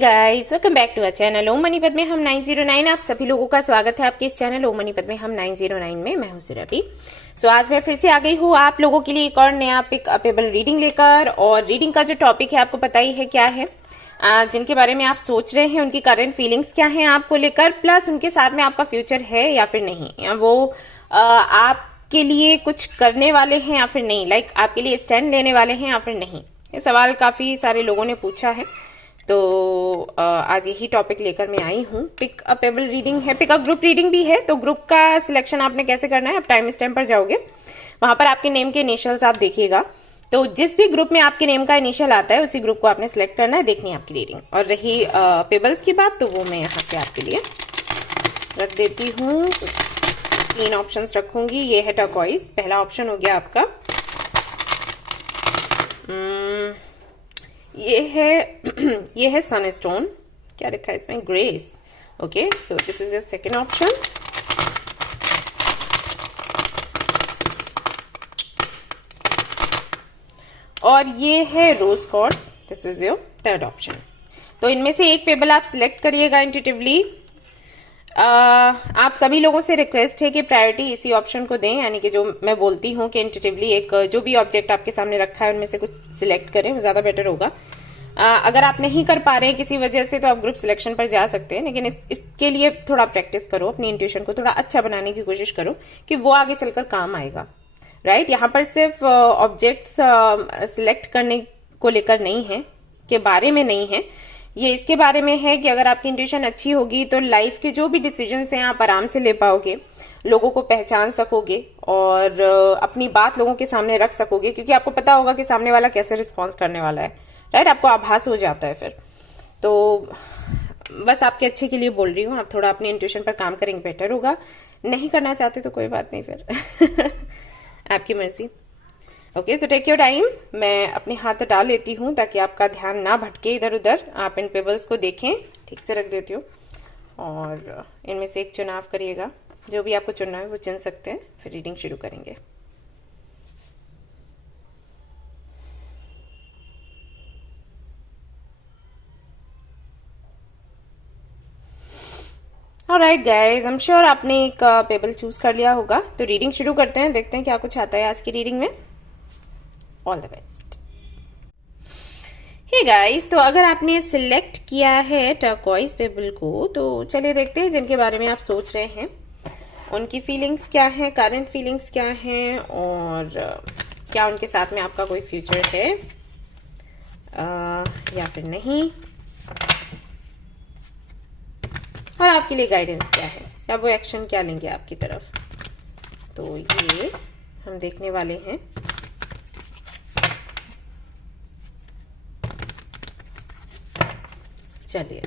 Guys, welcome back to our channel Om मनीपत में हम 909। आप सभी लोगों का स्वागत है आपके इस चैनल ओम मनीपत में हम 909 में। मैं हूं सुरभि। सो आज मैं फिर से आ गई हूँ आप लोगों के लिए एक और नया पिक अपेबल रीडिंग लेकर। और रीडिंग का जो टॉपिक है आपको पता ही है क्या है, जिनके बारे में आप सोच रहे हैं उनकी करंट फीलिंग्स क्या हैं आपको लेकर, प्लस उनके साथ में आपका फ्यूचर है या फिर नहीं, या वो आपके लिए कुछ करने वाले हैं या फिर नहीं, लाइक आपके लिए स्टैंड लेने वाले हैं या फिर नहीं। ये सवाल काफी सारे लोगों ने पूछा है, तो आज यही टॉपिक लेकर मैं आई हूँ। पिक अपेबल रीडिंग है, पिक अ ग्रुप रीडिंग भी है। तो ग्रुप का सिलेक्शन आपने कैसे करना है, आप टाइम स्टैम्प पर जाओगे, वहां पर आपके नेम के इनिशियल्स आप देखिएगा। तो जिस भी ग्रुप में आपके नेम का इनिशियल आता है उसी ग्रुप को आपने सिलेक्ट करना है, देखनी है आपकी रीडिंग। और रही पेबल्स की बात, तो वो मैं यहाँ से आपके लिए रख देती हूँ। 3 ऑप्शंस रखूंगी। ये है टर्कोइज, पहला ऑप्शन हो गया आपका। ये है सनस्टोन, क्या लिखा है इसमें, grace. Okay, so this is your second option. और ये है rose quartz, this is your third option. तो इनमें से एक पेबल आप सिलेक्ट करिएगा इंट्यूटिवली। आप सभी लोगों से रिक्वेस्ट है कि प्रायोरिटी इसी ऑप्शन को दें, यानी कि जो मैं बोलती हूँ कि इंट्यूटिवली एक जो भी ऑब्जेक्ट आपके सामने रखा है उनमें से कुछ सिलेक्ट करें, वो ज्यादा बेटर होगा। अगर आप नहीं कर पा रहे हैं किसी वजह से तो आप ग्रुप सिलेक्शन पर जा सकते हैं, लेकिन इसके लिए थोड़ा प्रैक्टिस करो, अपनी इंट्यूशन को थोड़ा अच्छा बनाने की कोशिश करो कि वो आगे चलकर काम आएगा। राइट, यहाँ पर सिर्फ ऑब्जेक्ट्स सिलेक्ट करने को लेकर नहीं है, के बारे में नहीं है, ये इसके बारे में है कि अगर आपकी इंट्यूशन अच्छी होगी तो लाइफ के जो भी डिसीजंस हैं आप आराम से ले पाओगे, लोगों को पहचान सकोगे और अपनी बात लोगों के सामने रख सकोगे, क्योंकि आपको पता होगा कि सामने वाला कैसे रिस्पॉन्स करने वाला है। राइट, आपको आभास हो जाता है फिर। तो बस आपके अच्छे के लिए बोल रही हूँ, आप थोड़ा अपनी इंट्यूशन पर काम करेंगे बेटर होगा। नहीं करना चाहते तो कोई बात नहीं, फिर आपकी मर्जी। Okay, so take your time. मैं अपने हाथ हटा लेती हूँ ताकि आपका ध्यान ना भटके इधर उधर। आप इन पेबल्स को देखें, ठीक से रख देती हूँ और इनमें से एक चुनाव करिएगा। जो भी आपको चुनना है वो चुन सकते हैं, फिर रीडिंग शुरू करेंगे। Alright guys, I am sure आपने एक पेबल चूज कर लिया होगा। तो रीडिंग शुरू करते हैं, देखते हैं क्या कुछ आता है आज की रीडिंग में। All the best. Hey guys, तो अगर आपने सिलेक्ट किया है टर्कोइज पेबल को, तो चलिए देखते हैं जिनके बारे में आप सोच रहे हैं उनकी फीलिंग्स क्या है, करंट फीलिंग्स क्या हैं, और क्या उनके साथ में आपका कोई फ्यूचर है या फिर नहीं, और आपके लिए गाइडेंस क्या है, या वो एक्शन क्या लेंगे आपकी तरफ। तो ये हम देखने वाले हैं। चलिए,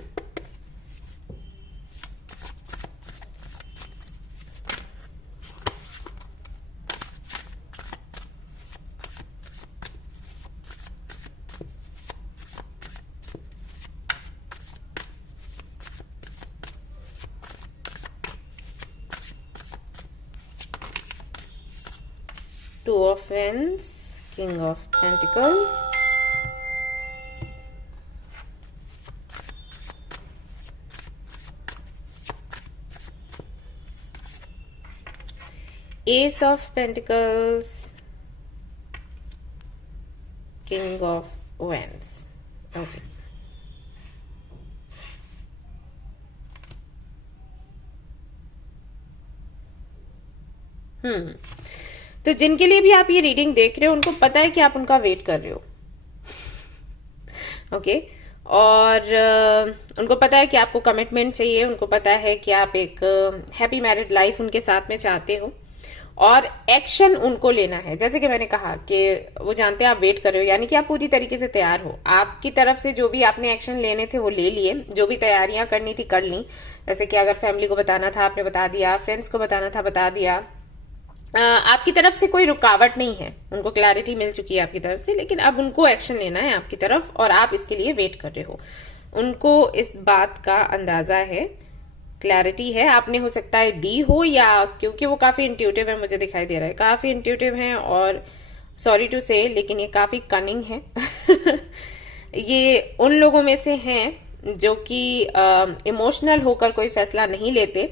Two of Wands, King of Pentacles, Ace of Pentacles, King of Wands. Okay. तो जिनके लिए भी आप ये रीडिंग देख रहे हो उनको पता है कि आप उनका वेट कर रहे हो। ओके, और उनको पता है कि आपको कमिटमेंट चाहिए, उनको पता है कि आप एक हैप्पी मैरिड लाइफ उनके साथ में चाहते हो, और एक्शन उनको लेना है। जैसे कि मैंने कहा कि वो जानते हैं आप वेट कर रहे हो, यानी कि आप पूरी तरीके से तैयार हो। आपकी तरफ से जो भी आपने एक्शन लेने थे वो ले लिए, जो भी तैयारियां करनी थी कर ली। जैसे कि अगर फैमिली को बताना था आपने बता दिया, फ्रेंड्स को बताना था बता दिया। आपकी तरफ से कोई रुकावट नहीं है, उनको क्लैरिटी मिल चुकी है आपकी तरफ से, लेकिन अब उनको एक्शन लेना है आपकी तरफ और आप इसके लिए वेट कर रहे हो। उनको इस बात का अंदाजा है, क्लैरिटी है, आपने हो सकता है दी हो, या क्योंकि वो काफी इंट्यूटिव है, मुझे दिखाई दे रहा है काफी इंट्यूटिव है, और सॉरी टू से लेकिन ये काफी कनिंग है। ये उन लोगों में से हैं जो कि इमोशनल होकर कोई फैसला नहीं लेते,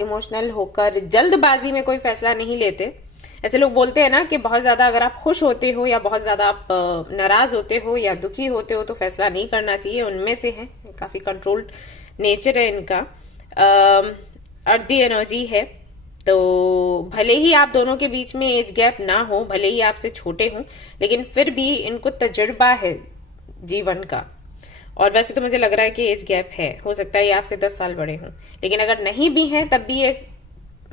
इमोशनल होकर जल्दबाजी में कोई फैसला नहीं लेते। ऐसे लोग बोलते हैं ना कि बहुत ज्यादा अगर आप खुश होते हो या बहुत ज्यादा आप नाराज होते हो या दुखी होते हो तो फैसला नहीं करना चाहिए, उनमें से है। काफी कंट्रोल्ड नेचर है इनका, अर्दी एनर्जी है। तो भले ही आप दोनों के बीच में एज गैप ना हो, भले ही आपसे छोटे हों, लेकिन फिर भी इनको तजुर्बा है जीवन का। और वैसे तो मुझे लग रहा है कि एज गैप है, हो सकता है ये आपसे 10 साल बड़े हों, लेकिन अगर नहीं भी हैं तब भी ये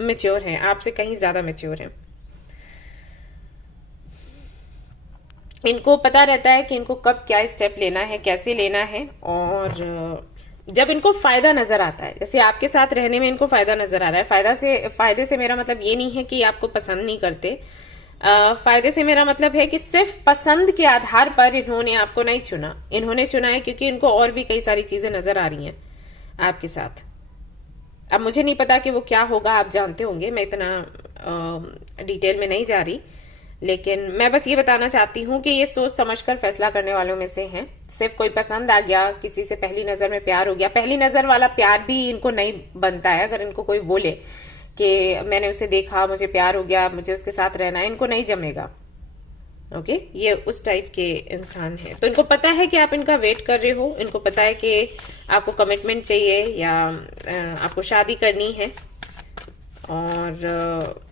मेच्योर हैं, आपसे कहीं ज्यादा मेच्योर हैं। इनको पता रहता है कि इनको कब क्या स्टेप लेना है, कैसे लेना है, और जब इनको फायदा नजर आता है, जैसे आपके साथ रहने में इनको फायदा नजर आ रहा है। फायदे से मेरा मतलब ये नहीं है कि आपको पसंद नहीं करते, फायदे से मेरा मतलब है कि सिर्फ पसंद के आधार पर इन्होंने आपको नहीं चुना, इन्होंने चुना है क्योंकि इनको और भी कई सारी चीजें नजर आ रही हैं आपके साथ। अब मुझे नहीं पता कि वो क्या होगा, आप जानते होंगे, मैं इतना डिटेल में नहीं जा रही, लेकिन मैं बस ये बताना चाहती हूँ कि ये सोच समझकर फैसला करने वालों में से हैं। सिर्फ कोई पसंद आ गया, किसी से पहली नजर में प्यार हो गया, पहली नजर वाला प्यार भी इनको नहीं बनता है। अगर इनको कोई बोले कि मैंने उसे देखा, मुझे प्यार हो गया, मुझे उसके साथ रहना है, इनको नहीं जमेगा। ओके, ये उस टाइप के इंसान है। तो इनको पता है कि आप इनका वेट कर रहे हो, इनको पता है कि आपको कमिटमेंट चाहिए या आपको शादी करनी है, और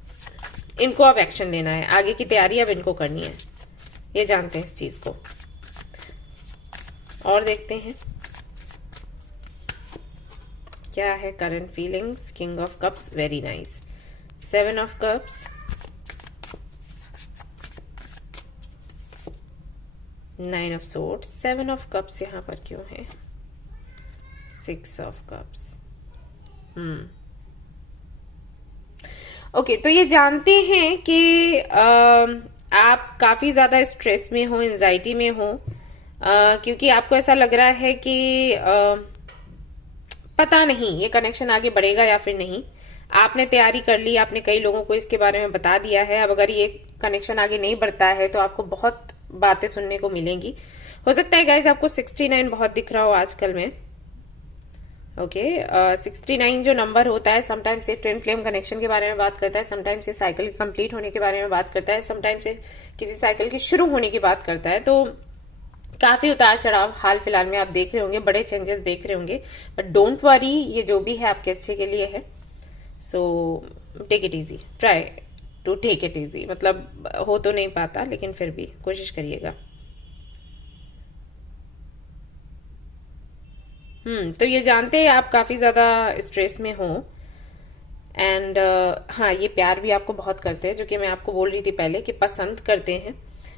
इनको अब एक्शन लेना है, आगे की तैयारी अब इनको करनी है, ये जानते हैं इस चीज को। और देखते हैं क्या है current feelings. King of cups, very nice. 7 of cups, 9 of swords, 7 of cups यहां पर क्यों है, 6 ऑफ कप्स। ओके, तो ये जानते हैं कि आप काफी ज्यादा स्ट्रेस में हो, एंजाइटी में हो, क्योंकि आपको ऐसा लग रहा है कि पता नहीं ये कनेक्शन आगे बढ़ेगा या फिर नहीं। आपने तैयारी कर ली, आपने कई लोगों को इसके बारे में बता दिया है। अब अगर ये कनेक्शन आगे नहीं बढ़ता है तो आपको बहुत बातें सुनने को मिलेंगी। हो सकता है गाइज आपको 69 बहुत दिख रहा हो आजकल में। ओके, 69 जो नंबर होता है, समटाइम से ट्विन फ्लेम कनेक्शन के बारे में बात करता है, समटाइम से साइकिल कंप्लीट होने के बारे में बात करता है, समटाइम से किसी साइकिल की शुरू होने की बात करता है। तो काफी उतार चढ़ाव हाल फिलहाल में आप देख रहे होंगे, बड़े चेंजेस देख रहे होंगे, बट डोंट वरी, ये जो भी है आपके अच्छे के लिए है। So take it easy, try to take it easy. मतलब हो तो नहीं पाता, लेकिन फिर भी कोशिश करिएगा। तो ये जानते हैं आप काफी ज्यादा स्ट्रेस में हो, एंड हाँ, ये प्यार भी आपको बहुत करते हैं, जो कि मैं आपको बोल रही थी पहले कि पसंद करते हैं,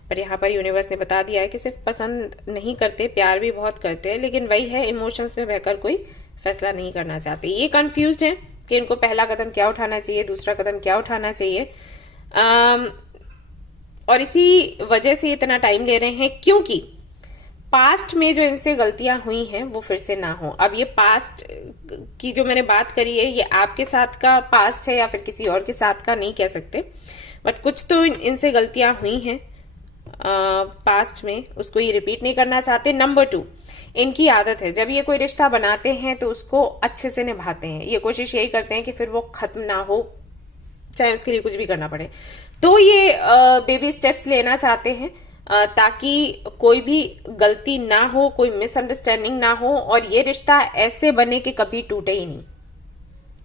पर यहाँ पर यूनिवर्स ने बता दिया है कि सिर्फ पसंद नहीं करते, प्यार भी बहुत करते हैं, लेकिन वही है, इमोशंस में बहकर कोई फैसला नहीं करना चाहते। ये कंफ्यूज्ड है कि इनको पहला कदम क्या उठाना चाहिए, दूसरा कदम क्या उठाना चाहिए, और इसी वजह से इतना टाइम ले रहे हैं क्योंकि पास्ट में जो इनसे गलतियां हुई हैं वो फिर से ना हो। अब ये पास्ट की जो मैंने बात करी है, ये आपके साथ का पास्ट है या फिर किसी और के साथ का, नहीं कह सकते, बट कुछ तो इनसे गलतियां हुई हैं पास्ट में, उसको ये रिपीट नहीं करना चाहते। नंबर 2, इनकी आदत है जब ये कोई रिश्ता बनाते हैं तो उसको अच्छे से निभाते हैं। ये कोशिश यही करते हैं कि फिर वो खत्म ना हो, चाहे उसके लिए कुछ भी करना पड़े। तो ये बेबी स्टेप्स लेना चाहते हैं ताकि कोई भी गलती ना हो, कोई मिसअंडरस्टैंडिंग ना हो, और ये रिश्ता ऐसे बने कि कभी टूटे ही नहीं।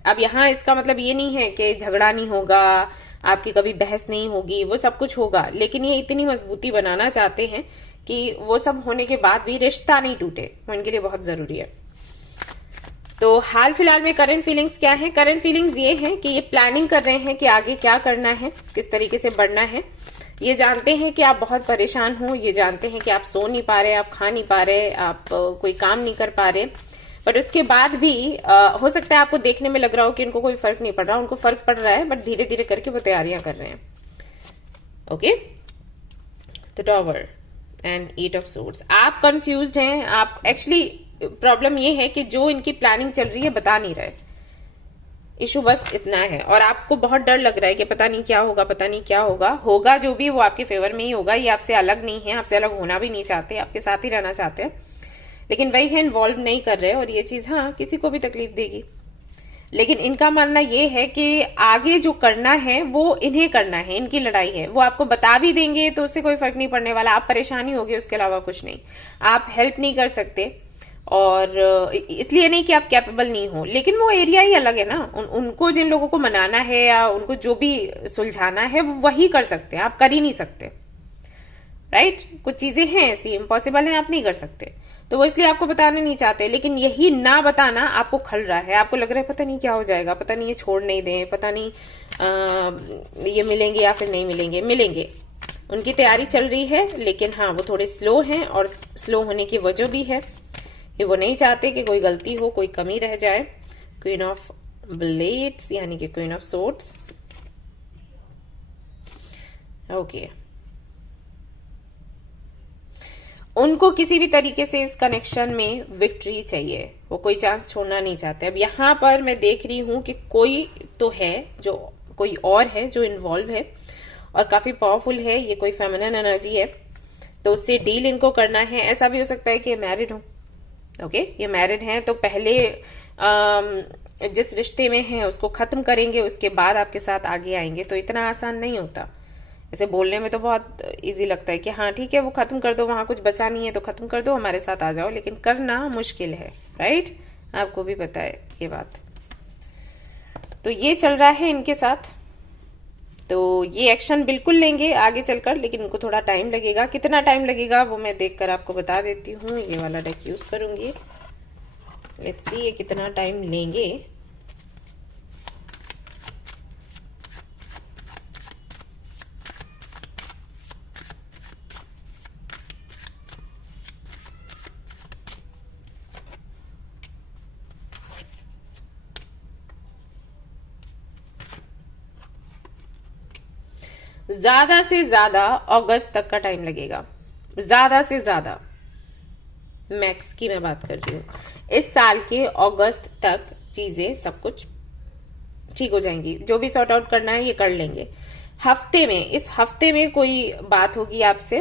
अब यहाँ इसका मतलब ये नहीं है कि झगड़ा नहीं होगा, आपकी कभी बहस नहीं होगी, वो सब कुछ होगा, लेकिन ये इतनी मजबूती बनाना चाहते हैं कि वो सब होने के बाद भी रिश्ता नहीं टूटे, वो इनके लिए बहुत जरूरी है। तो हाल फिलहाल में करंट फीलिंग्स क्या है? करंट फीलिंग्स ये है कि ये प्लानिंग कर रहे हैं कि आगे क्या करना है, किस तरीके से बढ़ना है। ये जानते हैं कि आप बहुत परेशान हो, ये जानते हैं कि आप सो नहीं पा रहे, आप खा नहीं पा रहे, आप कोई काम नहीं कर पा रहे, बट उसके बाद भी हो सकता है आपको देखने में लग रहा हो कि इनको कोई फर्क नहीं पड़ रहा, उनको फर्क पड़ रहा है, बट धीरे धीरे करके वो तैयारियां कर रहे हैं। ओके, तो टॉवर एंड 8 ऑफ सोर्ड्स, आप कंफ्यूज्ड हैं। आप एक्चुअली प्रॉब्लम ये है कि जो इनकी प्लानिंग चल रही है बता नहीं रहे, इशू बस इतना है, और आपको बहुत डर लग रहा है कि पता नहीं क्या होगा, पता नहीं क्या होगा। होगा जो भी वो आपके फेवर में ही होगा, ये आपसे अलग नहीं है, आपसे अलग होना भी नहीं चाहते, आपके साथ ही रहना चाहते हैं, लेकिन वही है इन्वॉल्व नहीं कर रहे, और ये चीज हाँ किसी को भी तकलीफ देगी। लेकिन इनका मानना ये है कि आगे जो करना है वो इन्हें करना है, इनकी लड़ाई है। वो आपको बता भी देंगे तो उससे कोई फर्क नहीं पड़ने वाला, आप परेशानी होगी, उसके अलावा कुछ नहीं। आप हेल्प नहीं कर सकते, और इसलिए नहीं कि आप कैपेबल नहीं हो, लेकिन वो एरिया ही अलग है ना। उनको जिन लोगों को मनाना है या उनको जो भी सुलझाना है वो वही कर सकते हैं, आप कर ही नहीं सकते, राइट। कुछ चीजें हैं ऐसी इम्पॉसिबल है, आप नहीं कर सकते, तो वो इसलिए आपको बताना नहीं चाहते। लेकिन यही ना बताना आपको खल रहा है, आपको लग रहा है पता नहीं क्या हो जाएगा, पता नहीं ये छोड़ नहीं दें, पता नहीं ये मिलेंगे या फिर नहीं मिलेंगे। मिलेंगे, उनकी तैयारी चल रही है, लेकिन हाँ वो थोड़े स्लो हैं, और स्लो होने की वजह भी है कि वो नहीं चाहते कि कोई गलती हो, कोई कमी रह जाए। क्वीन ऑफ ब्लेड्स यानी कि क्वीन ऑफ सोर्ड्स, ओके। उनको किसी भी तरीके से इस कनेक्शन में विक्ट्री चाहिए, वो कोई चांस छोड़ना नहीं चाहते। अब यहाँ पर मैं देख रही हूं कि कोई तो है, जो कोई और है जो इन्वॉल्व है और काफी पावरफुल है, ये कोई फेमिनिन एनर्जी है, तो उससे डील इनको करना है। ऐसा भी हो सकता है कि ये मैरिड हो, ओके, ये मैरिड हैं, तो पहले जिस रिश्ते में हैं उसको खत्म करेंगे, उसके बाद आपके साथ आगे आएंगे। तो इतना आसान नहीं होता, ऐसे बोलने में तो बहुत इजी लगता है कि हाँ ठीक है वो खत्म कर दो, वहां कुछ बचा नहीं है तो खत्म कर दो, हमारे साथ आ जाओ, लेकिन करना मुश्किल है, राइट। आपको भी पता है ये बात। तो ये चल रहा है इनके साथ, तो ये एक्शन बिल्कुल लेंगे आगे चलकर, लेकिन उनको थोड़ा टाइम लगेगा। कितना टाइम लगेगा वो मैं देखकर आपको बता देती हूँ। ये वाला डेक यूज करूंगी, लेट्स सी ये कितना टाइम लेंगे। ज्यादा से ज्यादा अगस्त तक का टाइम लगेगा, ज्यादा से ज्यादा, मैक्स की मैं बात कर रही हूँ। इस साल के अगस्त तक चीजें सब कुछ ठीक हो जाएंगी, जो भी सॉर्ट आउट करना है ये कर लेंगे। हफ्ते में, इस हफ्ते में कोई बात होगी आपसे,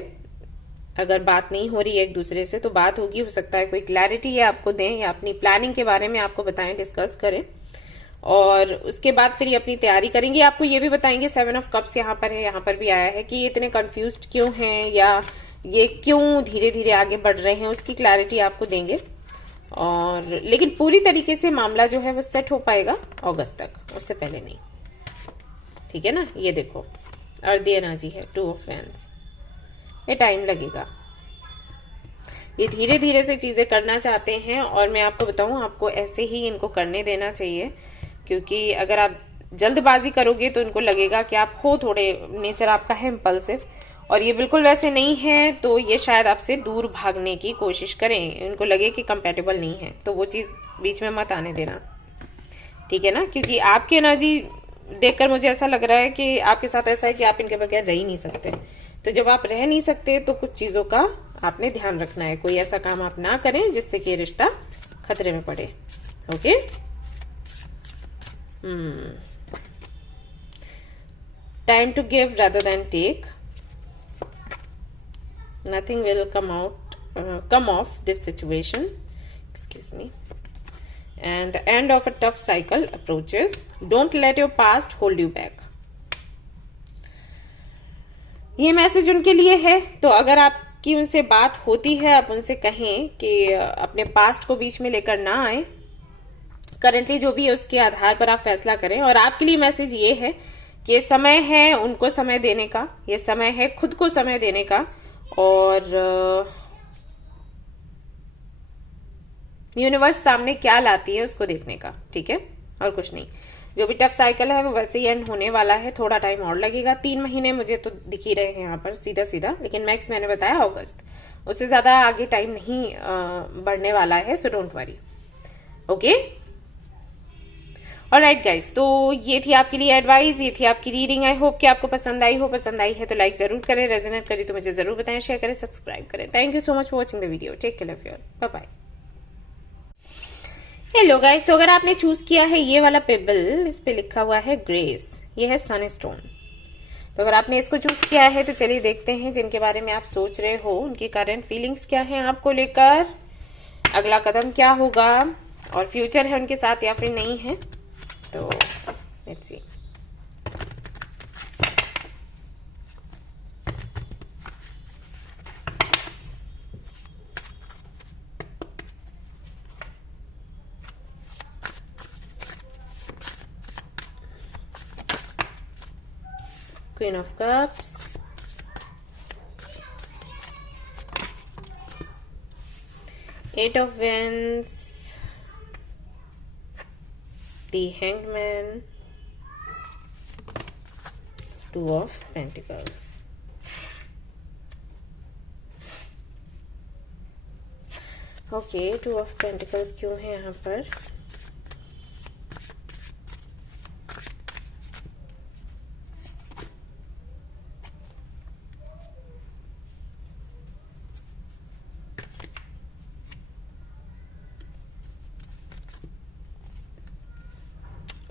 अगर बात नहीं हो रही है एक दूसरे से तो बात होगी, हो सकता है कोई क्लैरिटी ये आपको दें या अपनी प्लानिंग के बारे में आपको बताएं, डिस्कस करें, और उसके बाद फिर ये अपनी तैयारी करेंगे। आपको ये भी बताएंगे 7 ऑफ कप्स यहाँ पर है, यहाँ पर भी आया है कि ये इतने कंफ्यूज्ड क्यों हैं या ये क्यों धीरे धीरे आगे बढ़ रहे हैं, उसकी क्लैरिटी आपको देंगे। और लेकिन पूरी तरीके से मामला जो है वो सेट हो पाएगा अगस्त तक, उससे पहले नहीं, ठीक है ना। ये देखो अर्थ एनर्जी है, 2 ऑफ वैंड्स, ये टाइम लगेगा, ये धीरे धीरे से चीजें करना चाहते हैं। और मैं आपको बताऊं, आपको ऐसे ही इनको करने देना चाहिए, क्योंकि अगर आप जल्दबाजी करोगे तो इनको लगेगा कि आप हो थोड़े, नेचर आपका है इम्पल्सिव, और ये बिल्कुल वैसे नहीं है, तो ये शायद आपसे दूर भागने की कोशिश करें, इनको लगे कि कंपेटेबल नहीं है, तो वो चीज बीच में मत आने देना, ठीक है ना। क्योंकि आपकी एनर्जी देखकर मुझे ऐसा लग रहा है कि आपके साथ ऐसा है कि आप इनके बगैर रह ही नहीं सकते। तो जब आप रह नहीं सकते तो कुछ चीजों का आपने ध्यान रखना है, कोई ऐसा काम आप ना करें जिससे कि रिश्ता खतरे में पड़े, okay. Time to give rather than take, nothing will come off this situation, excuse me, and the end of a tough cycle approaches. Don't let your past hold you back. ये मैसेज उनके लिए है, तो अगर आपकी उनसे बात होती है आप उनसे कहें कि अपने पास्ट को बीच में लेकर ना आए, करंटली जो भी है उसके आधार पर आप फैसला करें। और आपके लिए मैसेज ये है कि समय है उनको समय देने का, ये समय है खुद को समय देने का, और यूनिवर्स सामने क्या लाती है उसको देखने का, ठीक है, और कुछ नहीं। जो भी टफ साइकिल है वो वैसे ही एंड होने वाला है, थोड़ा टाइम और लगेगा, 3 महीने मुझे तो दिख ही रहे हैं यहाँ पर सीधा सीधा, लेकिन मैक्स मैंने बताया अगस्त, उससे ज्यादा आगे टाइम नहीं बढ़ने वाला है, so don't worry, okay. Alright guys, तो ये थी आपके लिए एडवाइस, ये थी आपकी रीडिंग। आई होप कि आपको पसंद आई हो, पसंद आई है तो लाइक जरूर करें, रेजोनेट करी तो मुझे जरूर बताएं, शेयर करें, सब्सक्राइब करें। Thank you so much for watching the video, take care of your, bye bye. Hello guys, तो अगर आपने चूज किया है ये वाला पेबल, इस पे लिखा हुआ है ग्रेस, ये है सनस्टोन, तो अगर आपने इसको चूज किया है तो चलिए देखते हैं जिनके बारे में आप सोच रहे हो उनकी करंट फीलिंग्स क्या है आपको लेकर। अगला कदम क्या होगा और फ्यूचर है उनके साथ या फिर नहीं है, तो let's see. Queen of Cups, Eight of Wands, the Hanged Man, Two of Pentacles. Okay, Two of Pentacles क्यों है यहाँ पर?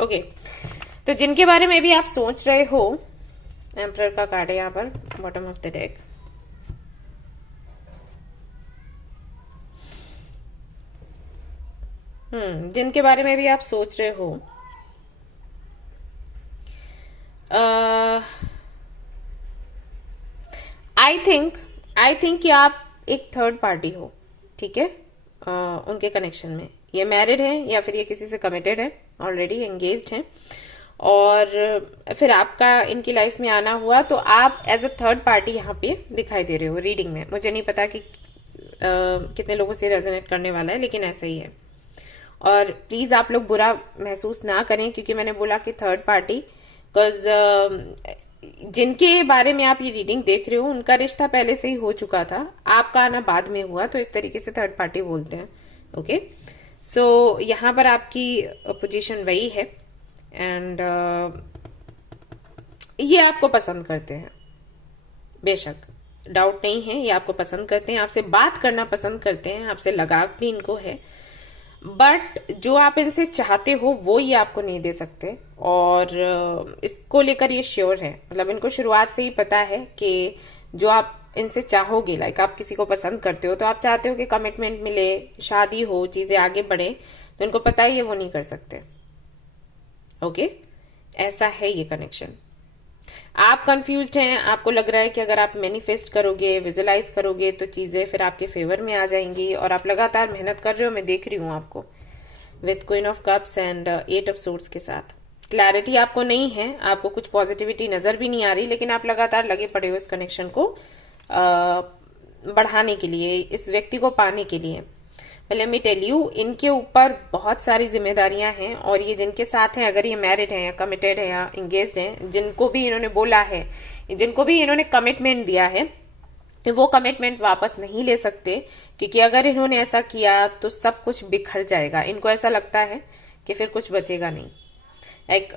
ओके, तो जिनके बारे में भी आप सोच रहे हो, एम्परर का कार्ड है यहाँ पर बॉटम ऑफ द डेक। जिनके बारे में भी आप सोच रहे हो, आई थिंक कि आप एक थर्ड पार्टी हो, ठीक है, उनके कनेक्शन में। ये मैरिड है या फिर ये किसी से कमिटेड है, ऑलरेडी एंगेज्ड हैं, और फिर आपका इनकी लाइफ में आना हुआ, तो आप एज अ थर्ड पार्टी यहाँ पे दिखाई दे रहे हो रीडिंग में। मुझे नहीं पता कि कितने लोगों से रेजोनेट करने वाला है, लेकिन ऐसा ही है। और प्लीज आप लोग बुरा महसूस ना करें, क्योंकि मैंने बोला कि थर्ड पार्टी, बिकॉज जिनके बारे में आप ये रीडिंग देख रहे हो उनका रिश्ता पहले से ही हो चुका था, आपका आना बाद में हुआ, तो इस तरीके से थर्ड पार्टी बोलते हैं। ओके, सो यहाँ पर आपकी पोजीशन वही है, एंड ये आपको पसंद करते हैं, बेशक डाउट नहीं है, ये आपको पसंद करते हैं, आपसे बात करना पसंद करते हैं, आपसे लगाव भी इनको है, बट जो आप इनसे चाहते हो वो ये आपको नहीं दे सकते। और इसको लेकर ये श्योर है, मतलब इनको शुरुआत से ही पता है कि जो आप इनसे चाहोगे, लाइक आप किसी को पसंद करते हो तो आप चाहते हो कि कमिटमेंट मिले, शादी हो, चीजें आगे बढ़े, तो इनको पता है ये वो नहीं कर सकते। ओके, ऐसा है ये कनेक्शन। आप कंफ्यूज्ड हैं, आपको लग रहा है कि अगर आप मैनिफेस्ट करोगे, विजुलाइज करोगे, तो चीजें फिर आपके फेवर में आ जाएंगी, और आप लगातार मेहनत कर रहे हो, मैं देख रही हूं आपको, with queen of cups and eight of swords के साथ। क्लैरिटी आपको नहीं है, आपको कुछ पॉजिटिविटी नजर भी नहीं आ रही, लेकिन आप लगातार लगे पड़े हो इस कनेक्शन को बढ़ाने के लिए, इस व्यक्ति को पाने के लिए। लेट मी टेल यू, इनके ऊपर बहुत सारी जिम्मेदारियां हैं, और ये जिनके साथ हैं, अगर ये मैरिड है या कमिटेड है या इंगेज्ड है, जिनको भी इन्होंने बोला है, जिनको भी इन्होंने कमिटमेंट दिया है, तो वो कमिटमेंट वापस नहीं ले सकते, क्योंकि अगर इन्होंने ऐसा किया तो सब कुछ बिखर जाएगा। इनको ऐसा लगता है कि फिर कुछ बचेगा नहीं। लाइक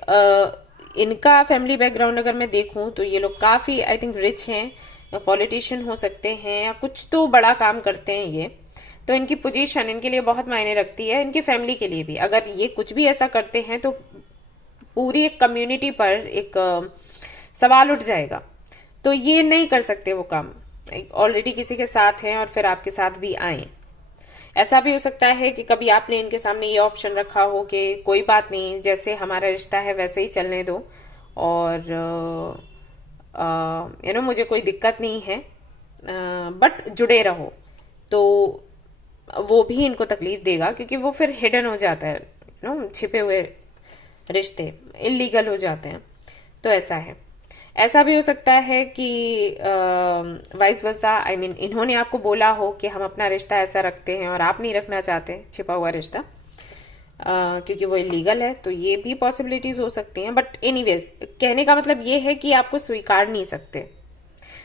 इनका फैमिली बैकग्राउंड अगर मैं देखूं तो ये लोग काफी आई थिंक रिच हैं, पॉलिटिशियन हो सकते हैं, या कुछ तो बड़ा काम करते हैं ये, तो इनकी पोजीशन इनके लिए बहुत मायने रखती है, इनकी फैमिली के लिए भी। अगर ये कुछ भी ऐसा करते हैं तो पूरी एक कम्युनिटी पर एक सवाल उठ जाएगा, तो ये नहीं कर सकते वो काम। ऑलरेडी किसी के साथ हैं और फिर आपके साथ भी आए। ऐसा भी हो सकता है कि कभी आपने इनके सामने ये ऑप्शन रखा हो कि कोई बात नहीं, जैसे हमारा रिश्ता है वैसे ही चलने दो, और मुझे कोई दिक्कत नहीं है, बट जुड़े रहो, तो वो भी इनको तकलीफ देगा, क्योंकि वो फिर हिडन हो जाता है, छिपे हुए रिश्ते इलीगल हो जाते हैं। तो ऐसा है। ऐसा भी हो सकता है कि वाइस वर्सा, आई मीन इन्होंने आपको बोला हो कि हम अपना रिश्ता ऐसा रखते हैं और आप नहीं रखना चाहते छिपा हुआ रिश्ता, क्योंकि वो इलीगल है, तो ये भी पॉसिबिलिटीज हो सकती हैं। बट एनीवेज, कहने का मतलब ये है कि आपको स्वीकार नहीं सकते।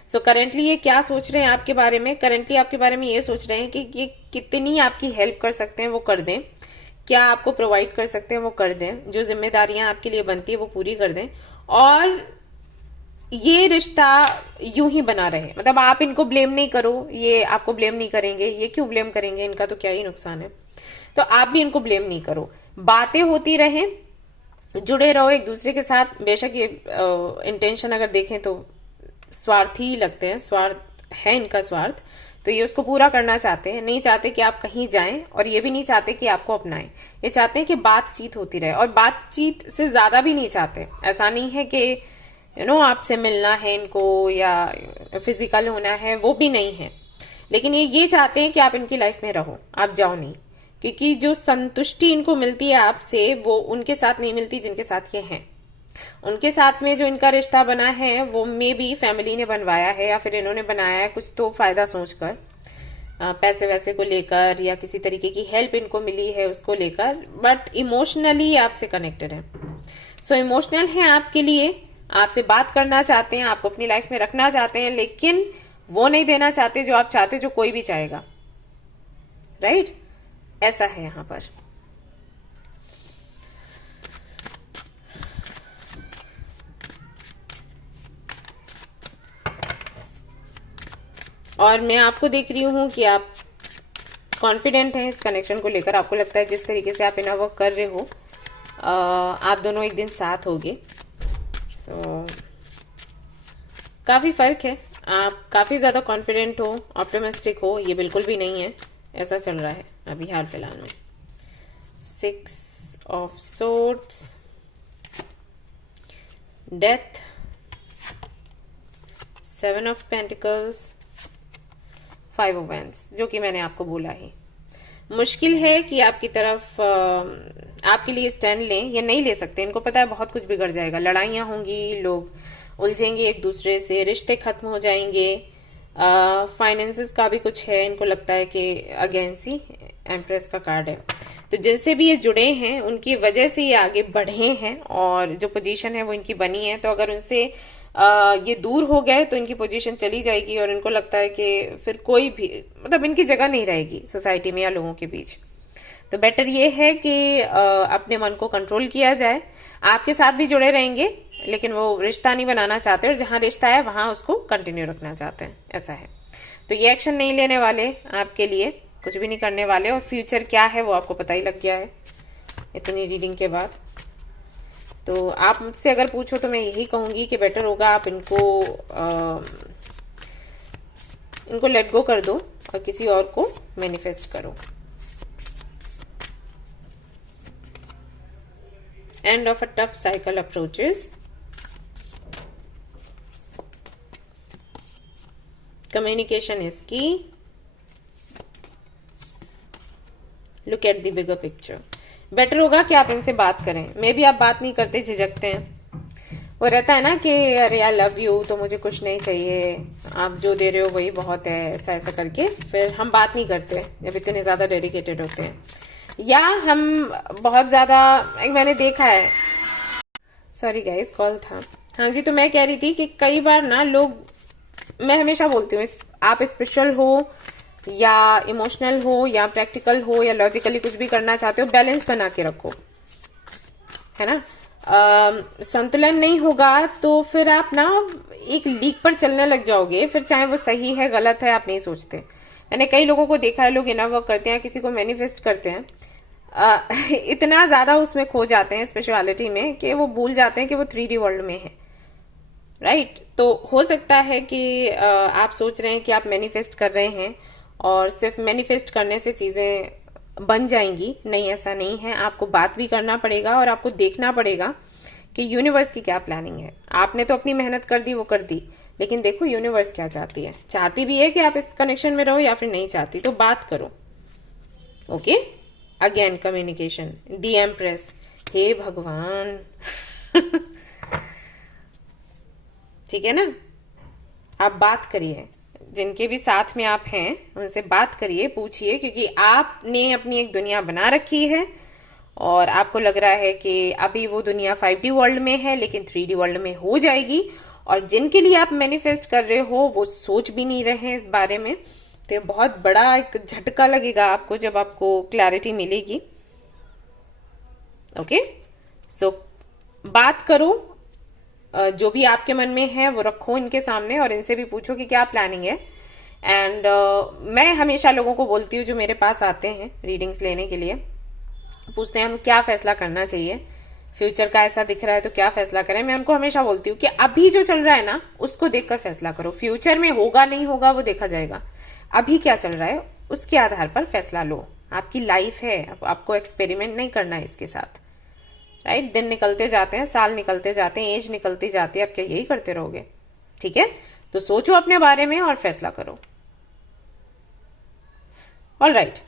सो करेंटली ये क्या सोच रहे हैं आपके बारे में? करेंटली आपके बारे में ये सोच रहे हैं कि ये कितनी आपकी हेल्प कर सकते हैं वो कर दें, क्या आपको प्रोवाइड कर सकते हैं वो कर दें, जो जिम्मेदारियां आपके लिए बनती है वो पूरी कर दें, और ये रिश्ता यूं ही बना रहे। मतलब आप इनको ब्लेम नहीं करो, ये आपको ब्लेम नहीं करेंगे, ये क्यों ब्लेम करेंगे, इनका तो क्या ही नुकसान है, तो आप भी इनको ब्लेम नहीं करो। बातें होती रहें, जुड़े रहो एक दूसरे के साथ। बेशक ये इंटेंशन अगर देखें तो स्वार्थी ही लगते हैं, स्वार्थ है इनका स्वार्थ, तो ये उसको पूरा करना चाहते हैं, नहीं चाहते कि आप कहीं जाएं और ये भी नहीं चाहते कि आपको अपनाएं। ये चाहते हैं कि बातचीत होती रहे, और बातचीत से ज्यादा भी नहीं चाहते। ऐसा नहीं है कि आपसे मिलना है इनको या फिजिकल होना है, वो भी नहीं है। लेकिन ये चाहते हैं कि आप इनकी लाइफ में रहो, आप जाओ नहीं, क्योंकि जो संतुष्टि इनको मिलती है आपसे वो उनके साथ नहीं मिलती जिनके साथ ये हैं। उनके साथ में जो इनका रिश्ता बना है वो मे बी फैमिली ने बनवाया है या फिर इन्होंने बनाया है कुछ तो फायदा सोचकर, पैसे वैसे को लेकर या किसी तरीके की हेल्प इनको मिली है उसको लेकर, बट इमोशनली आपसे कनेक्टेड है। सो इमोशनल है आपके लिए, आपसे बात करना चाहते हैं, आपको अपनी लाइफ में रखना चाहते हैं, लेकिन वो नहीं देना चाहते जो आप चाहते, जो कोई भी चाहेगा। राइट, ऐसा है यहां पर। और मैं आपको देख रही हूं कि आप कॉन्फिडेंट हैं इस कनेक्शन को लेकर। आपको लगता है जिस तरीके से आप इनर वर्क कर रहे हो, आप दोनों एक दिन साथ होगे। सो काफी फर्क है, आप काफी ज्यादा कॉन्फिडेंट हो, ऑप्टिमिस्टिक हो, ये बिल्कुल भी नहीं है। ऐसा चल रहा है अभी हाल फिलहाल में। 6 of swords, death, 7 of pentacles, 5 of wands, जो कि मैंने आपको बोला ही। मुश्किल है कि आपकी तरफ आपके लिए स्टैंड लें, ये नहीं ले सकते। इनको पता है बहुत कुछ बिगड़ जाएगा, लड़ाइयां होंगी, लोग उलझेंगे एक दूसरे से, रिश्ते खत्म हो जाएंगे। फाइनेंसेस का भी कुछ है, इनको लगता है कि अगेंस्ट ही एम्प्रेस का कार्ड है। तो जिनसे भी ये जुड़े हैं उनकी वजह से ये आगे बढ़े हैं और जो पोजीशन है वो इनकी बनी है। तो अगर उनसे ये दूर हो गए तो इनकी पोजीशन चली जाएगी और इनको लगता है कि फिर कोई भी मतलब इनकी जगह नहीं रहेगी सोसाइटी में या लोगों के बीच। तो बेटर ये है कि अपने मन को कंट्रोल किया जाए। आपके साथ भी जुड़े रहेंगे लेकिन वो रिश्ता नहीं बनाना चाहते, और जहां रिश्ता है वहां उसको कंटिन्यू रखना चाहते हैं, ऐसा है। तो ये एक्शन नहीं लेने वाले आपके लिए, कुछ भी नहीं करने वाले, और फ्यूचर क्या है वो आपको पता ही लग गया है इतनी रीडिंग के बाद। तो आप मुझसे अगर पूछो तो मैं यही कहूंगी कि बेटर होगा आप इनको लेट गो कर दो और किसी और को मैनिफेस्ट करो। End of a tough cycle approaches, communication is key, look at the bigger picture. Better होगा कि आप इनसे बात करें। मे भी आप बात नहीं करते, झिझकते हैं। वो रहता है ना कि अरे आई लव यू तो मुझे कुछ नहीं चाहिए, आप जो दे रहे हो वही बहुत है, ऐसा ऐसा करके फिर हम बात नहीं करते जब इतने ज्यादा डेडिकेटेड होते हैं। या हम बहुत ज्यादा, मैंने देखा है, सॉरी गाइस कॉल था। हाँ जी, तो मैं कह रही थी कि कई बार ना लोग, मैं हमेशा बोलती हूँ आप स्पिरिचुअल हो या इमोशनल हो या प्रैक्टिकल हो या लॉजिकली कुछ भी करना चाहते हो, बैलेंस बना के रखो, है ना। संतुलन नहीं होगा तो फिर आप ना एक लीक पर चलने लग जाओगे, फिर चाहे वो सही है गलत है आप नहीं सोचते। मैंने कई लोगों को देखा है, लोग इनर वर्क करते हैं, किसी को मैनिफेस्ट करते हैं, इतना ज्यादा उसमें खो जाते हैं स्पिरिचुअलिटी में कि वो भूल जाते हैं कि वो 3D वर्ल्ड में है। राइट, तो हो सकता है कि आप सोच रहे हैं कि आप मैनिफेस्ट कर रहे हैं और सिर्फ मैनिफेस्ट करने से चीजें बन जाएंगी। नहीं, ऐसा नहीं है। आपको बात भी करना पड़ेगा और आपको देखना पड़ेगा कि यूनिवर्स की क्या प्लानिंग है। आपने तो अपनी मेहनत कर दी, वो कर दी, लेकिन देखो यूनिवर्स क्या चाहती है। चाहती भी है कि आप इस कनेक्शन में रहो या फिर नहीं चाहती, तो बात करो। Okay, again communication, the empress, हे भगवान ठीक है ना। आप बात करिए, जिनके भी साथ में आप हैं उनसे बात करिए, पूछिए, क्योंकि आपने अपनी एक दुनिया बना रखी है और आपको लग रहा है कि अभी वो दुनिया 5D वर्ल्ड में है लेकिन 3D वर्ल्ड में हो जाएगी। और जिनके लिए आप मैनिफेस्ट कर रहे हो वो सोच भी नहीं रहे हैं इस बारे में, तो बहुत बड़ा एक झटका लगेगा आपको जब आपको क्लैरिटी मिलेगी। ओके, सो बात करो, जो भी आपके मन में है वो रखो इनके सामने और इनसे भी पूछो कि क्या प्लानिंग है। एंड मैं हमेशा लोगों को बोलती हूँ जो मेरे पास आते हैं रीडिंग्स लेने के लिए, पूछते हैं हम क्या फैसला करना चाहिए, फ्यूचर का ऐसा दिख रहा है तो क्या फैसला करें। मैं उनको हमेशा बोलती हूँ कि अभी जो चल रहा है ना उसको देखकर फैसला करो, फ्यूचर में होगा नहीं होगा वो देखा जाएगा, अभी क्या चल रहा है उसके आधार पर फैसला लो। आपकी लाइफ है, आपको एक्सपेरिमेंट नहीं करना है इसके साथ, राइट। दिन निकलते जाते हैं, साल निकलते जाते हैं, एज निकलती जाती है, आप क्या यही करते रहोगे? ठीक है, तो सोचो अपने बारे में और फैसला करो। ऑल राइट,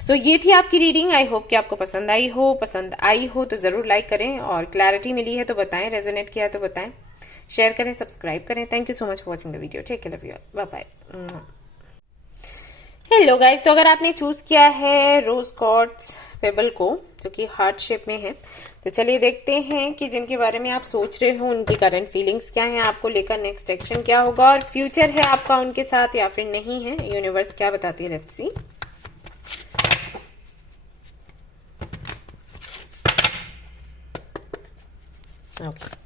सो ये थी आपकी रीडिंग। आई होप कि आपको पसंद आई हो। पसंद आई हो तो जरूर लाइक करें, और क्लैरिटी मिली है तो बताएं, रेजोनेट किया है तो बताएं, शेयर करें, सब्सक्राइब करें। Thank you so much for watching the video. Take care, love you, bye bye. Hello guys, तो अगर आपने चूज किया है रोज क्वार्ट्ज पेबल को, जो कि हार्ट शेप में है, तो चलिए देखते हैं कि जिनके बारे में आप सोच रहे हो उनकी करंट फीलिंग्स क्या हैं, आपको लेकर नेक्स्ट एक्शन क्या होगा, और फ्यूचर है आपका उनके साथ या फिर नहीं है। यूनिवर्स क्या बताती है, let's see. Okay,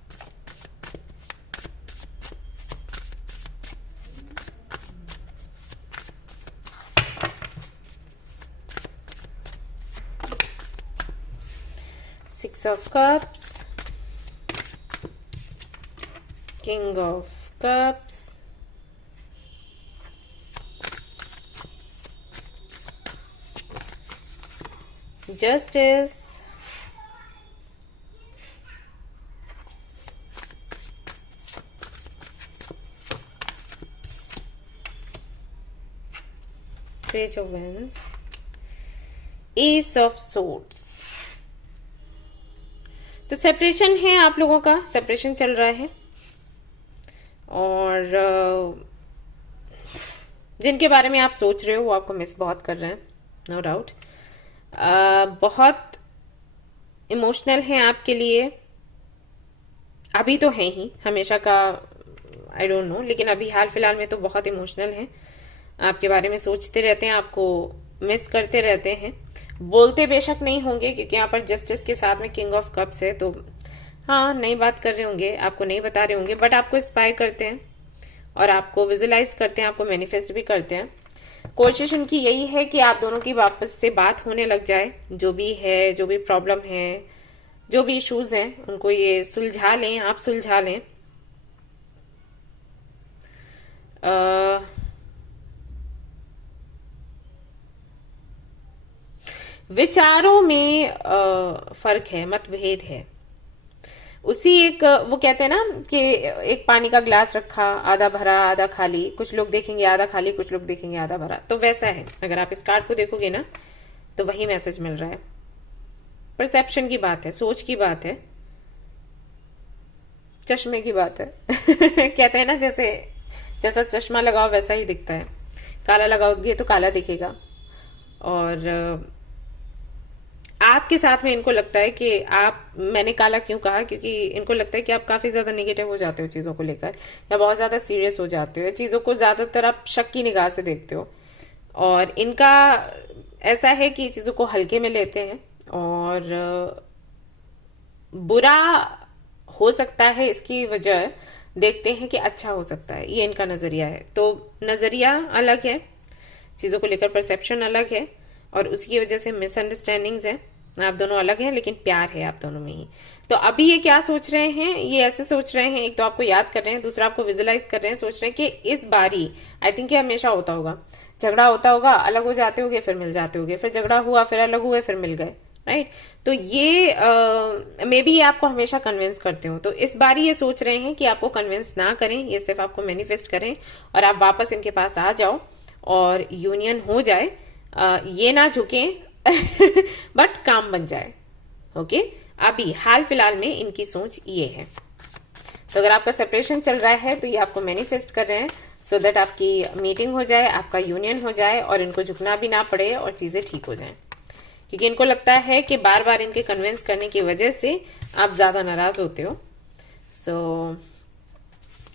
Six of Cups, King of Cups, Justice, Page of Wands, Ace of Swords। तो सेपरेशन है, आप लोगों का सेपरेशन चल रहा है, और जिनके बारे में आप सोच रहे हो वो आपको मिस बहुत कर रहे हैं, नो डाउट। बहुत इमोशनल हैं आपके लिए, अभी तो है ही, हमेशा का आई डोंट नो, लेकिन अभी हाल फिलहाल में तो बहुत इमोशनल हैं, आपके बारे में सोचते रहते हैं, आपको मिस करते रहते हैं। बोलते बेशक नहीं होंगे क्योंकि यहाँ पर जस्टिस के साथ में किंग ऑफ कप्स है, तो हाँ नई बात कर रहे होंगे, आपको नहीं बता रहे होंगे, बट आपको इंस्पायर करते हैं और आपको विजुलाइज करते हैं, आपको मैनिफेस्ट भी करते हैं। कोशिश उनकी यही है कि आप दोनों की वापस से बात होने लग जाए, जो भी है, जो भी प्रॉब्लम है, जो भी इश्यूज हैं, उनको ये सुलझा लें, आप सुलझा लें। विचारों में फर्क है, मतभेद है। उसी एक वो कहते हैं ना कि एक पानी का ग्लास रखा, आधा भरा आधा खाली, कुछ लोग देखेंगे आधा खाली, कुछ लोग देखेंगे आधा भरा, तो वैसा है। अगर आप इस कार्ड को देखोगे ना तो वही मैसेज मिल रहा है। परसेप्शन की बात है, सोच की बात है, चश्मे की बात है। कहते हैं ना जैसे जैसा चश्मा लगाओ वैसा ही दिखता है, काला लगाओगे तो काला दिखेगा। और आपके साथ में इनको लगता है कि आप, मैंने काला क्यों कहा, क्योंकि इनको लगता है कि आप काफी ज्यादा नेगेटिव हो जाते हो चीजों को लेकर, या बहुत ज्यादा सीरियस हो जाते हो, चीजों को ज्यादातर आप शक की निगाह से देखते हो। और इनका ऐसा है कि चीजों को हल्के में लेते हैं, और बुरा हो सकता है इसकी वजह देखते हैं कि अच्छा हो सकता है, ये इनका नजरिया है। तो नजरिया अलग है, चीजों को लेकर परसेप्शन अलग है, और उसकी वजह से मिसअंडरस्टैंडिंग्स हैं, आप दोनों अलग हैं लेकिन प्यार है आप दोनों में ही। तो अभी ये क्या सोच रहे हैं, ये ऐसे सोच रहे हैं, एक तो आपको याद कर रहे हैं, दूसरा आपको विजुलाइज कर रहे हैं, सोच रहे हैं कि इस बारी, आई थिंक ये हमेशा होता होगा, झगड़ा होता होगा, अलग हो जाते होगे, फिर मिल जाते होगे, फिर झगड़ा हुआ, फिर अलग हुए, फिर मिल गए, राइट। तो ये मे बी आपको हमेशा कन्विंस करते हो, तो इस बारी ये सोच रहे हैं कि आपको कन्विंस ना करें, ये सिर्फ आपको मैनिफेस्ट करें और आप वापस इनके पास आ जाओ और यूनियन हो जाए। ये ना झुके बट काम बन जाए। ओके, अभी हाल फिलहाल में इनकी सोच ये है। तो अगर आपका सेपरेशन चल रहा है तो ये आपको मैनिफेस्ट कर रहे हैं सो दैट आपकी मीटिंग हो जाए, आपका यूनियन हो जाए और इनको झुकना भी ना पड़े और चीजें ठीक हो जाएं। क्योंकि इनको लगता है कि बार बार इनके कन्विंस करने की वजह से आप ज्यादा नाराज होते हो। सो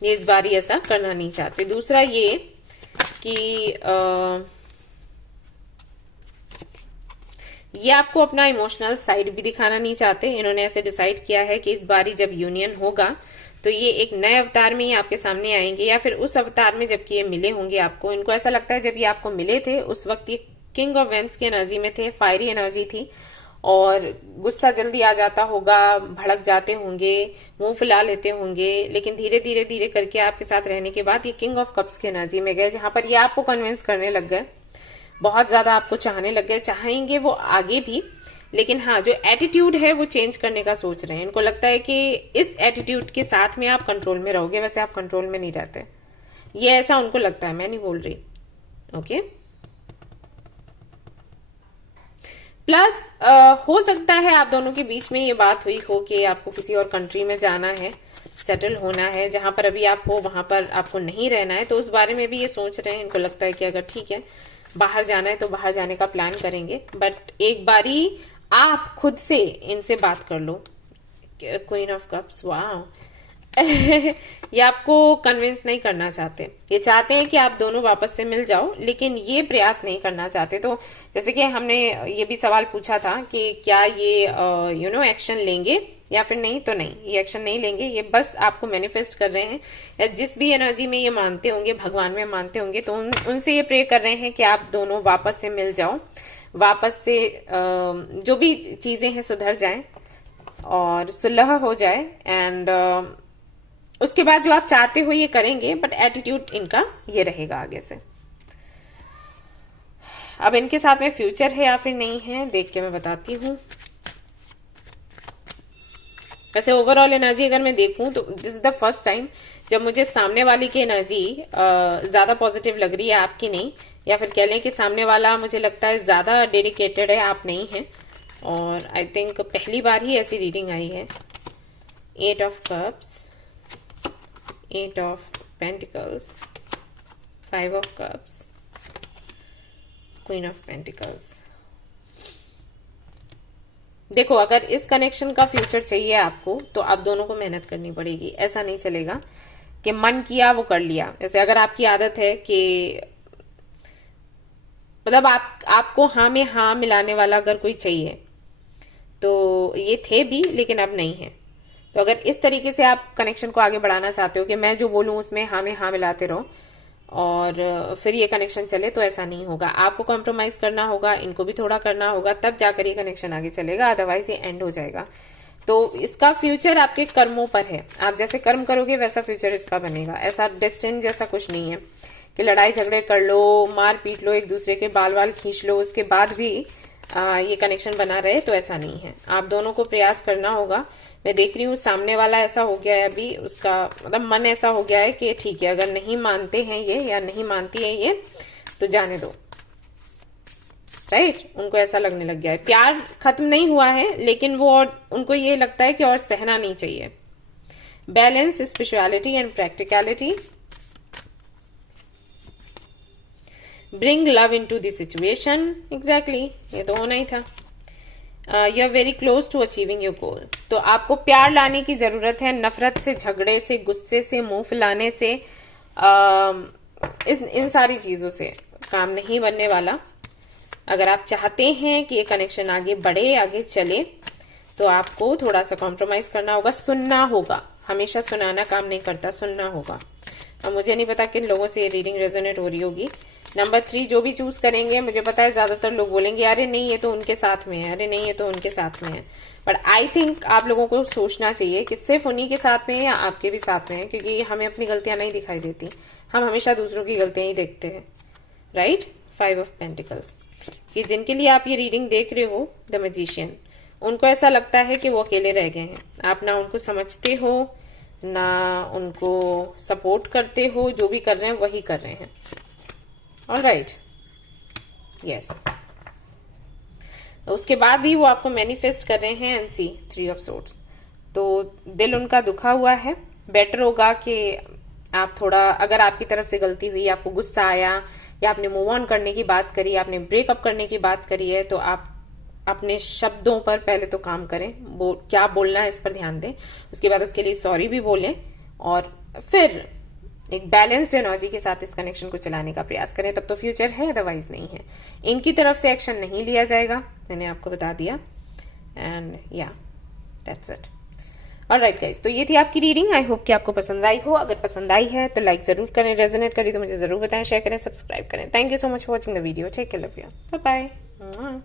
ये इस बार ऐसा करना नहीं चाहते। दूसरा ये कि ये आपको अपना इमोशनल साइड भी दिखाना नहीं चाहते। इन्होंने ऐसे डिसाइड किया है कि इस बारी जब यूनियन होगा तो ये एक नए अवतार में ही आपके सामने आएंगे, या फिर उस अवतार में जबकि ये मिले होंगे आपको। इनको ऐसा लगता है जब ये आपको मिले थे उस वक्त ये किंग ऑफ वेंस की एनर्जी में थे, फायरी एनर्जी थी, और गुस्सा जल्दी आ जाता होगा, भड़क जाते होंगे, मुंह फुला लेते होंगे, लेकिन धीरे धीरे धीरे करके आपके साथ रहने के बाद ये किंग ऑफ कप्स की एनर्जी में गए, जहां पर ये आपको कन्विंस करने लग गए, बहुत ज्यादा आपको चाहने लग गए, चाहेंगे वो आगे भी, लेकिन हाँ जो एटीट्यूड है वो चेंज करने का सोच रहे हैं। इनको लगता है कि इस एटीट्यूड के साथ में आप कंट्रोल में रहोगे, वैसे आप कंट्रोल में नहीं रहते, ये ऐसा उनको लगता है, मैं नहीं बोल रही। ओके, प्लस हो सकता है आप दोनों के बीच में ये बात हुई हो कि आपको किसी और कंट्री में जाना है, सेटल होना है, जहां पर अभी आप हो वहां पर आपको नहीं रहना है, तो उस बारे में भी ये सोच रहे हैं। इनको लगता है कि अगर ठीक है बाहर जाना है तो बाहर जाने का प्लान करेंगे, बट एक बारी आप खुद से इनसे बात कर लो। क्वीन ऑफ कप्स, वाह ये आपको कन्विंस नहीं करना चाहते, ये चाहते हैं कि आप दोनों वापस से मिल जाओ, लेकिन ये प्रयास नहीं करना चाहते। तो जैसे कि हमने ये भी सवाल पूछा था कि क्या ये एक्शन लेंगे या फिर नहीं, तो नहीं, ये एक्शन नहीं लेंगे, ये बस आपको मैनिफेस्ट कर रहे हैं, या जिस भी एनर्जी में ये मानते होंगे, भगवान में मानते होंगे, तो उनसे ये प्रे कर रहे हैं कि आप दोनों वापस से मिल जाओ, वापस से जो भी चीजें हैं सुधर जाएं और सुलह हो जाए, एंड उसके बाद जो आप चाहते हो ये करेंगे, बट एटीट्यूड इनका ये रहेगा आगे से। अब इनके साथ में फ्यूचर है या फिर नहीं है, देख के मैं बताती हूँ। वैसे ओवरऑल एनर्जी अगर मैं देखूं तो this is the first time जब मुझे सामने वाली की एनर्जी ज्यादा पॉजिटिव लग रही है, आपकी नहीं, या फिर कह लें कि सामने वाला मुझे लगता है ज्यादा डेडिकेटेड है, आप नहीं है, और आई थिंक पहली बार ही ऐसी रीडिंग आई है। 8 of cups, 8 of pentacles, 5 of cups, queen of pentacles. देखो अगर इस कनेक्शन का फ्यूचर चाहिए आपको तो आप दोनों को मेहनत करनी पड़ेगी, ऐसा नहीं चलेगा कि मन किया वो कर लिया। जैसे अगर आपकी आदत है कि मतलब आपको हाँ में हाँ मिलाने वाला अगर कोई चाहिए, तो ये थे भी लेकिन अब नहीं है, तो अगर इस तरीके से आप कनेक्शन को आगे बढ़ाना चाहते हो कि मैं जो बोलूं उसमें हाँ में हाँ मिलाते रहो और फिर ये कनेक्शन चले, तो ऐसा नहीं होगा, आपको कॉम्प्रोमाइज करना होगा, इनको भी थोड़ा करना होगा, तब जाकर ये कनेक्शन आगे चलेगा, अदरवाइज ये एंड हो जाएगा। तो इसका फ्यूचर आपके कर्मों पर है, आप जैसे कर्म करोगे वैसा फ्यूचर इसका बनेगा। ऐसा डेस्टिनी जैसा कुछ नहीं है कि लड़ाई झगड़े कर लो, मार पीट लो, एक दूसरे के बाल बाल खींच लो, उसके बाद भी ये कनेक्शन बना रहे, तो ऐसा नहीं है। आप दोनों को प्रयास करना होगा। मैं देख रही हूँ सामने वाला ऐसा हो गया है अभी, उसका मतलब मन ऐसा हो गया है कि ठीक है अगर नहीं मानते हैं ये या नहीं मानती है ये तो जाने दो, राइट, उनको ऐसा लगने लग गया है। प्यार खत्म नहीं हुआ है, लेकिन वो और उनको ये लगता है कि और सहना नहीं चाहिए। Balance, spirituality and practicality, bring love into the situation, exactly, ये तो होना ही था। You are very close to achieving your goal, तो आपको प्यार लाने की जरूरत है, नफरत से, झगड़े से, गुस्से से, मुंह फुलाने से, इन सारी चीजों से काम नहीं बनने वाला। अगर आप चाहते हैं कि ये कनेक्शन आगे बढ़े, आगे चले, तो आपको थोड़ा सा कॉम्प्रोमाइज करना होगा, सुनना होगा, हमेशा सुनाना काम नहीं करता, सुनना होगा। अब मुझे नहीं पता किन लोगों से ये रीडिंग रेजोनेट हो रही होगी। नंबर 3 जो भी चूज करेंगे, मुझे पता है ज्यादातर लोग बोलेंगे अरे नहीं ये तो उनके साथ में है, अरे नहीं ये तो उनके साथ में है, बट आई थिंक आप लोगों को सोचना चाहिए कि सिर्फ उन्हीं के साथ में है या आपके भी साथ में है, क्योंकि हमें अपनी गलतियां नहीं दिखाई देती, हम हमेशा दूसरों की गलतियां ही देखते हैं, राइट। 5 ऑफ पेंटिकल्स, कि जिनके लिए आप ये रीडिंग देख रहे हो, द मैजिशियन, उनको ऐसा लगता है कि वो अकेले रह गए हैं, आप ना उनको समझते हो ना उनको सपोर्ट करते हो, जो भी कर रहे हैं वही कर रहे हैं। ऑलराइट, यस, उसके बाद भी वो आपको मैनिफेस्ट कर रहे हैं एंड सी 3 ऑफ सोर्ड्स, तो दिल उनका दुखा हुआ है। बेटर होगा कि आप थोड़ा, अगर आपकी तरफ से गलती हुई, आपको गुस्सा आया या आपने मूव ऑन करने की बात करी, आपने ब्रेकअप करने की बात करी है, तो आप अपने शब्दों पर पहले तो काम करें, क्या बोलना है इस पर ध्यान दें, उसके बाद उसके लिए सॉरी भी बोलें, और फिर एक बैलेंस्ड एनर्जी के साथ इस कनेक्शन को चलाने का प्रयास करें, तब तो फ्यूचर है, अदरवाइज नहीं है। इनकी तरफ से एक्शन नहीं लिया जाएगा, मैंने आपको बता दिया, एंड या दैट्स इट। ऑलराइट गाइस, तो ये थी आपकी रीडिंग। आई होप कि आपको पसंद आई हो। अगर पसंद आई है तो लाइक जरूर करें, रेजोनेट करी तो मुझे जरूर बताएं, शेयर करें, सब्सक्राइब करें। Thank you so much for watching the video. Take care, love you, bye bye.